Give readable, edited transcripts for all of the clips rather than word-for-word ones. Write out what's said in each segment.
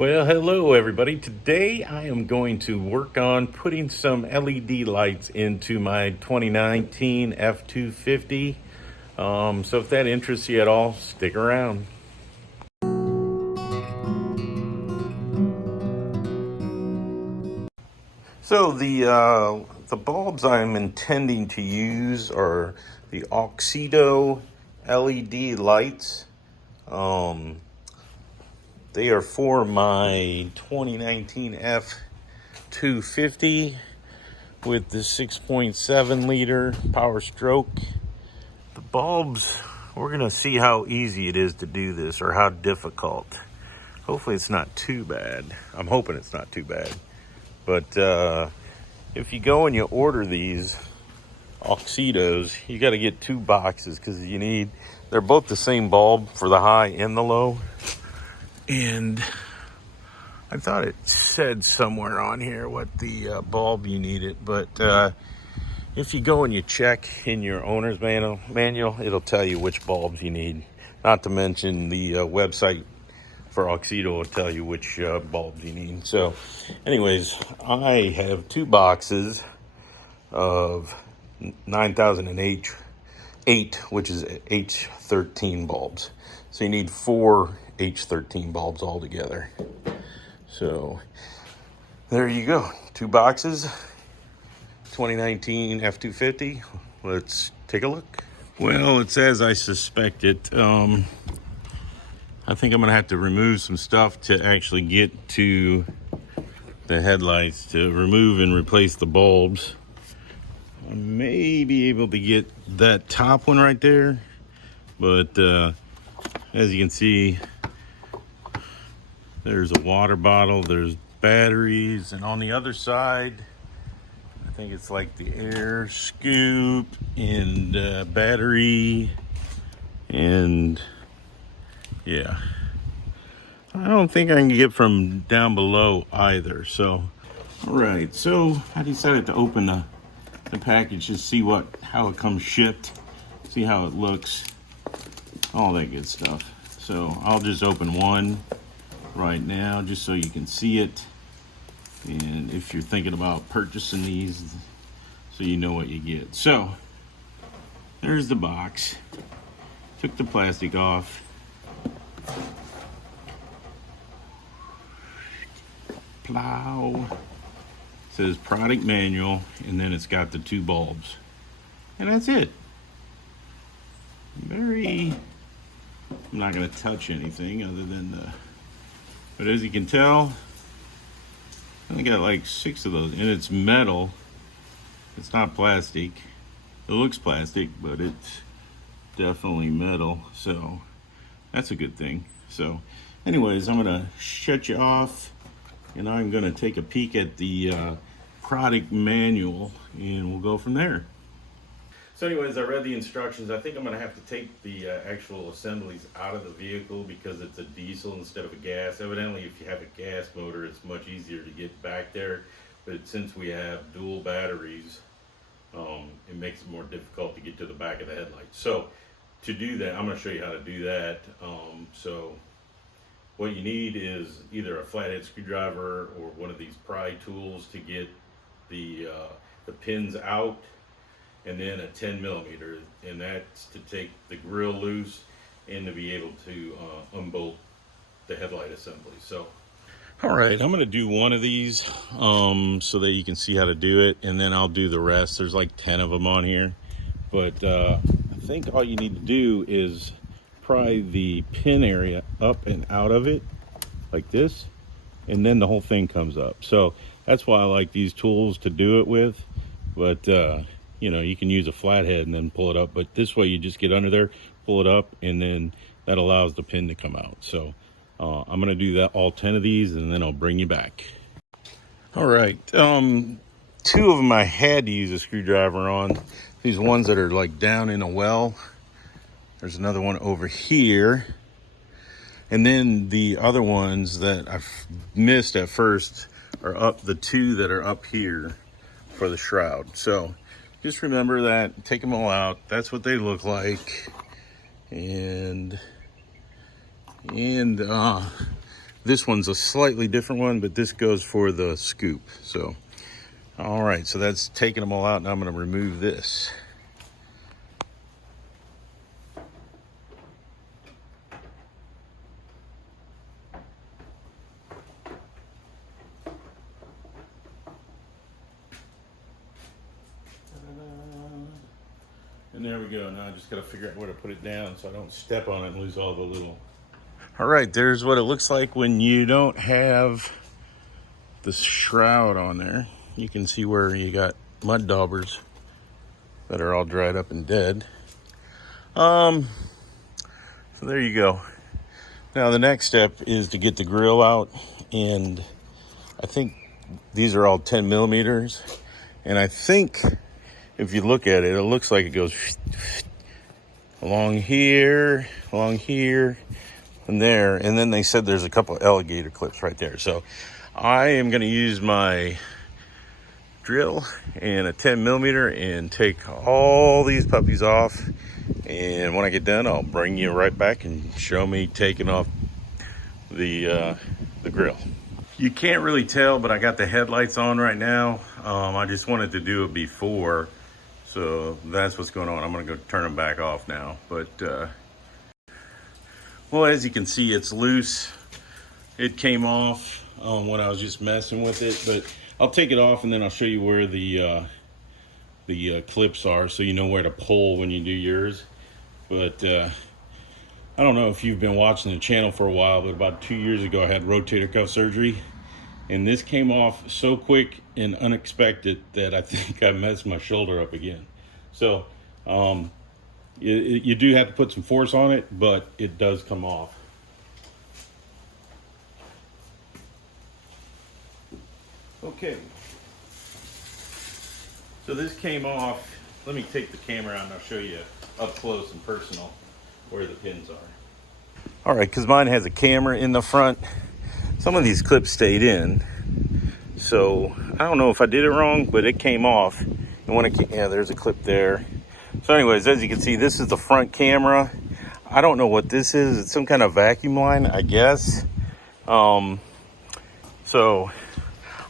Well, hello everybody. Today I am going to work on putting some LED lights into my 2019 F250. So if that interests you at all, stick around. So the bulbs I'm intending to use are the Auxito LED lights. They are for my 2019 F250 with the 6.7 liter Power Stroke. The bulbs, we're gonna see how easy it is to do this or how difficult. Hopefully it's not too bad. I'm hoping it's not too bad. But if you go and you order these Auxitos, you got to get 2 boxes because they're both the same bulb for the high and the low. And I thought it said somewhere on here what the bulb you needed, but if you go and you check in your owner's manual, it'll tell you which bulbs you need. Not to mention the website for Auxito will tell you which bulbs you need. So anyways, I have 2 boxes of 9008, which is H13 bulbs. So you need 4 H13 bulbs altogether. So there you go, 2 boxes, 2019 F250. Let's take a look. Well, it's as I suspected. I think I'm gonna have to remove some stuff to actually get to the headlights to remove and replace the bulbs. I may be able to get that top one right there, but as you can see, there's a water bottle, there's batteries, and on the other side, I think it's like the air scoop and battery, and yeah. I don't think I can get from down below either, so. All right, so I decided to open the package to see how it comes shipped, see how it looks, all that good stuff. So I'll just open one right now just so you can see it, and if you're thinking about purchasing these, so you know what you get. So there's the box. Took the plastic off. Plow. It says product manual, and then it's got the 2 bulbs, and that's it. I'm not going to touch anything other than but as you can tell, I got like 6 of those, and it's metal. It's not plastic. It looks plastic, but it's definitely metal, so that's a good thing. So anyways, I'm gonna shut you off, and I'm gonna take a peek at the product manual, and we'll go from there. So anyways, I read the instructions. I think I'm gonna have to take the actual assemblies out of the vehicle because it's a diesel instead of a gas. Evidently, if you have a gas motor, it's much easier to get back there. But since we have dual batteries, it makes it more difficult to get to the back of the headlight. So to do that, I'm gonna show you how to do that. So what you need is either a flathead screwdriver or one of these pry tools to get the pins out, and then a 10 millimeter, and that's to take the grill loose and to be able to unbolt the headlight assembly. So all right, I'm going to do one of these so that you can see how to do it, and then I'll do the rest. There's like 10 of them on here, but I think all you need to do is pry the pin area up and out of it like this, and then the whole thing comes up. So that's why I like these tools to do it with, but you know, you can use a flathead and then pull it up, but this way you just get under there, pull it up, and then that allows the pin to come out. So I'm gonna do that, all 10 of these, and then I'll bring you back. All right, 2 of them I had to use a screwdriver on. These ones that are like down in a well. There's another one over here. And then the other ones that I've missed at first are up, the 2 that are up here for the shroud. So just remember that, take them all out. That's what they look like. And This one's a slightly different one, but this goes for the scoop. So, all right, so that's taking them all out. Now I'm gonna remove this. And there we go. Now I just got to figure out where to put it down so I don't step on it and lose all the little. All right, there's what it looks like when you don't have the shroud on there. You can see where you got mud daubers that are all dried up and dead. So there you go. Now the next step is to get the grill out, and I think these are all 10 millimeters. And I think if you look at it, it looks like it goes along here, and there. And then they said there's a couple of alligator clips right there. So I am going to use my drill and a 10 millimeter and take all these puppies off. And when I get done, I'll bring you right back and show me taking off the grill. You can't really tell, but I got the headlights on right now. I just wanted to do it before. So that's what's going on. I'm gonna go turn them back off now. But, well, as you can see, it's loose. It came off when I was just messing with it, but I'll take it off and then I'll show you where the clips are so you know where to pull when you do yours. But I don't know if you've been watching the channel for a while, but about 2 years ago I had rotator cuff surgery. And this came off so quick and unexpected that I think I messed my shoulder up again. So you do have to put some force on it, but it does come off. Okay. So this came off. Let me take the camera out and I'll show you up close and personal where the pins are. All right, because mine has a camera in the front. Some of these clips stayed in, so I don't know if I did it wrong, but it came off. And when it came, yeah, there's a clip there. So anyways, as you can see, this is the front camera. I don't know what this is. It's some kind of vacuum line, I guess. So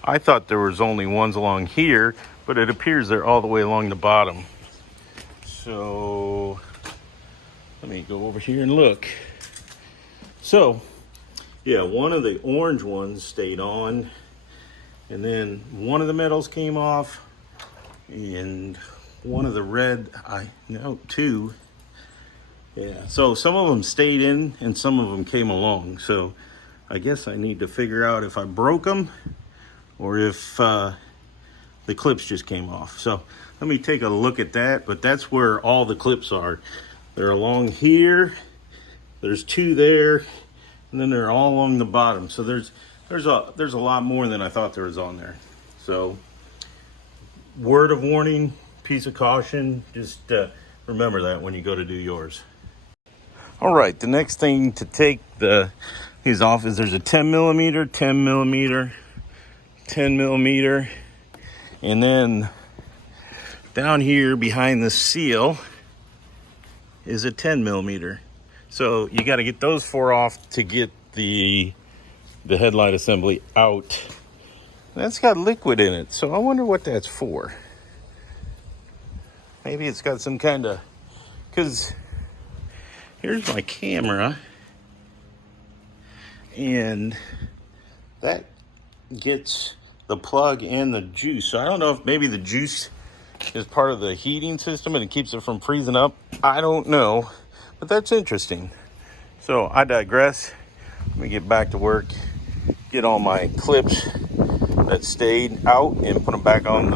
I thought there was only ones along here, but it appears they're all the way along the bottom. So let me go over here and look. So yeah, one of the orange ones stayed on, and then one of the metals came off, and one of the red, two. Yeah, so some of them stayed in and some of them came along. So I guess I need to figure out if I broke them or if the clips just came off. So let me take a look at that, but that's where all the clips are. They're along here, there's two there, and then they're all along the bottom. So there's a lot more than I thought there was on there. So word of warning, piece of caution, just remember that when you go to do yours. All right, the next thing to take these off is there's a 10 millimeter, 10 millimeter, 10 millimeter, and then down here behind the seal is a 10 millimeter. So you got to get those four off to get the headlight assembly out. That's got liquid in it, so I wonder what that's for. Maybe it's got some kind of, because here's my camera, and that gets the plug and the juice. So I don't know if maybe the juice is part of the heating system and it keeps it from freezing up. I don't know. But that's interesting. So I digress. Let me get back to work, get all my clips that stayed out and put them back on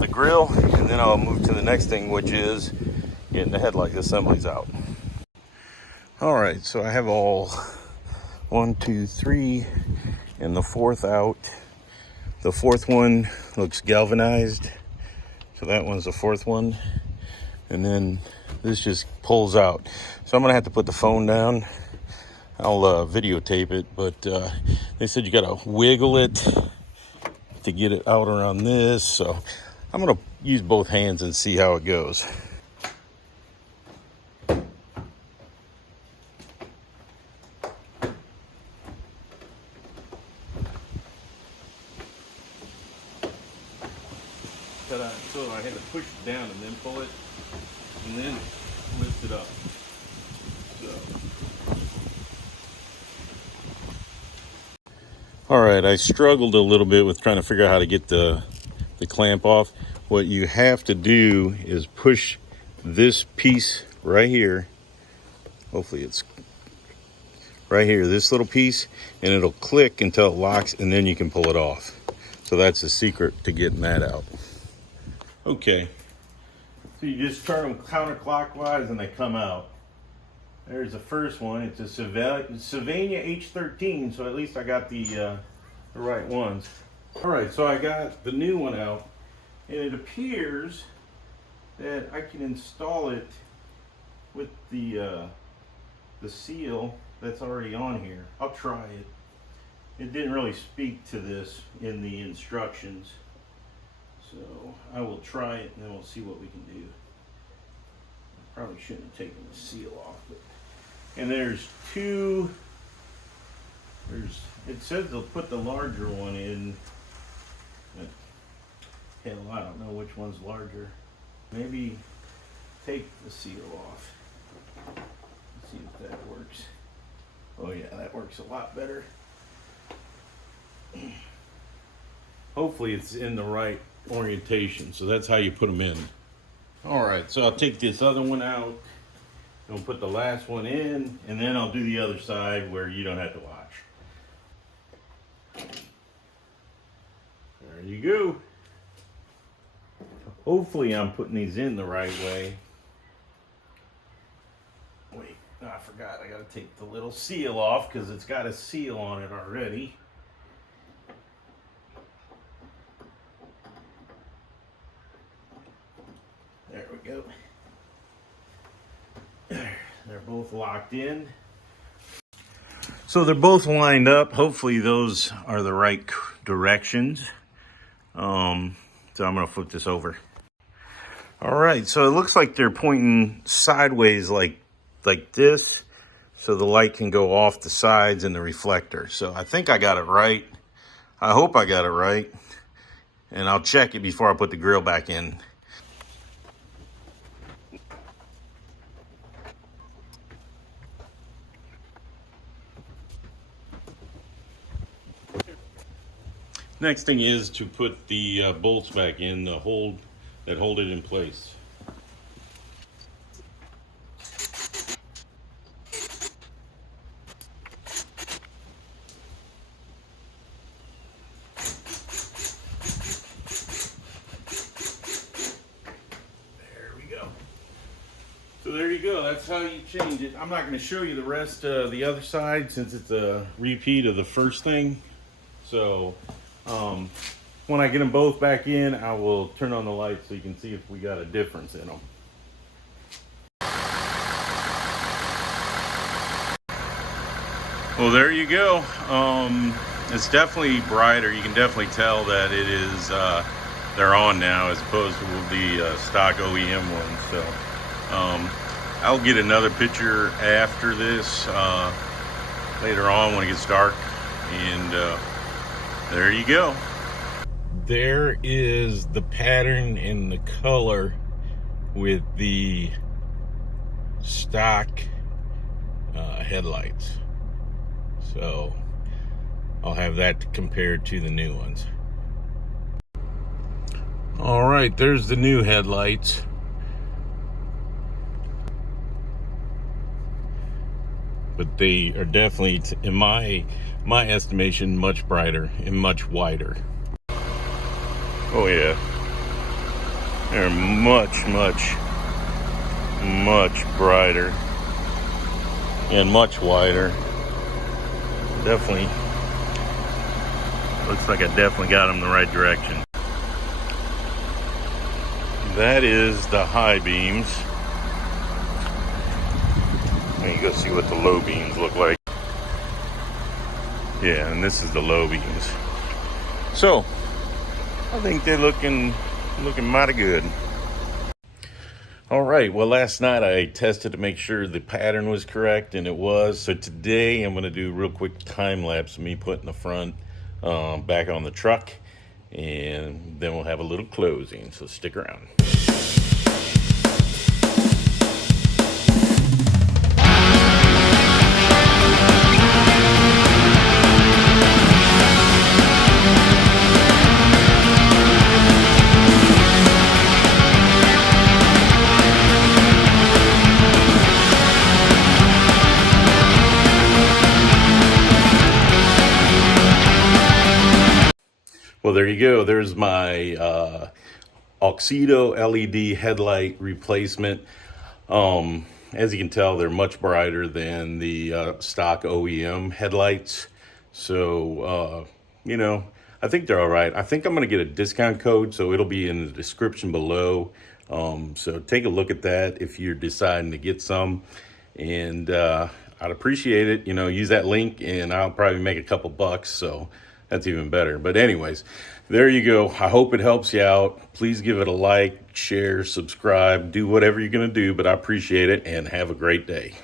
the grill, and then I'll move to the next thing, which is getting the headlight assemblies out. All right, so I have all 1, 2, 3, and the fourth out. The fourth one looks galvanized, so that one's the fourth one. And then this just pulls out. So I'm gonna have to put the phone down. I'll videotape it, but they said you gotta wiggle it to get it out around this. So I'm gonna use both hands and see how it goes. so I had to push it down and then pull it, and then lift it up. So. All right, I struggled a little bit with trying to figure out how to get the clamp off. What you have to do is push this piece right here. Hopefully it's right here, this little piece, and it'll click until it locks, and then you can pull it off. So that's the secret to getting that out. Okay, so you just turn them counterclockwise and they come out. There's the first one. It's a Sylvania H13, so at least I got the right ones. All right, so I got the new one out, and it appears that I can install it with the seal that's already on here. I'll try it. It didn't really speak to this in the instructions, so I will try it and then we'll see what we can do. I probably shouldn't have taken the seal off, but. And there's two, it says they'll put the larger one in, but hell, I don't know which one's larger. Maybe take the seal off. Let's see if that works. Oh yeah, that works a lot better. Hopefully it's in the right orientation, so that's how you put them in. All right, so I'll take this other one out. I'll put the last one in, and then I'll do the other side where you don't have to watch. There you go. Hopefully I'm putting these in the right way. Wait, I forgot. I gotta take the little seal off because it's got a seal on it already. There we go. They're both locked in. So they're both lined up. Hopefully those are the right directions. So I'm gonna flip this over. All right, so it looks like they're pointing sideways like this, so the light can go off the sides and the reflector. So I think I got it right. I hope I got it right. And I'll check it before I put the grill back in. Next thing is to put the bolts back in, that hold it in place. There we go. So there you go. That's how you change it. I'm not going to show you the rest of the other side since it's a repeat of the first thing. So when I get them both back in, I will turn on the lights so you can see if we got a difference in them. Well, there you go. It's definitely brighter. You can definitely tell that it is, they're on now as opposed to the stock OEM ones. So I'll get another picture after this later on when it gets dark. And there you go. There is the pattern and the color with the stock headlights. So I'll have that compared to the new ones. All right, there's the new headlights. But they are definitely, in my estimation, much brighter and much wider. Oh yeah, they're much brighter and much wider. Definitely looks like I definitely got them the right direction. That is the high beams. Let me go see what the low beams look like. Yeah, and this is the low beams. So I think they're looking mighty good. All right, well, last night I tested to make sure the pattern was correct, and it was. So today I'm going to do a real quick time lapse of me putting the front back on the truck and then we'll have a little closing, so stick around. Well, there you go. There's my Auxito LED headlight replacement. As you can tell, they're much brighter than the stock OEM headlights. So, you know, I think they're all right. I think I'm going to get a discount code, so it'll be in the description below. So take a look at that if you're deciding to get some. And I'd appreciate it. You know, use that link and I'll probably make a couple bucks. So that's even better. But anyways, there you go. I hope it helps you out. Please give it a like, share, subscribe, do whatever you're going to do. But I appreciate it and have a great day.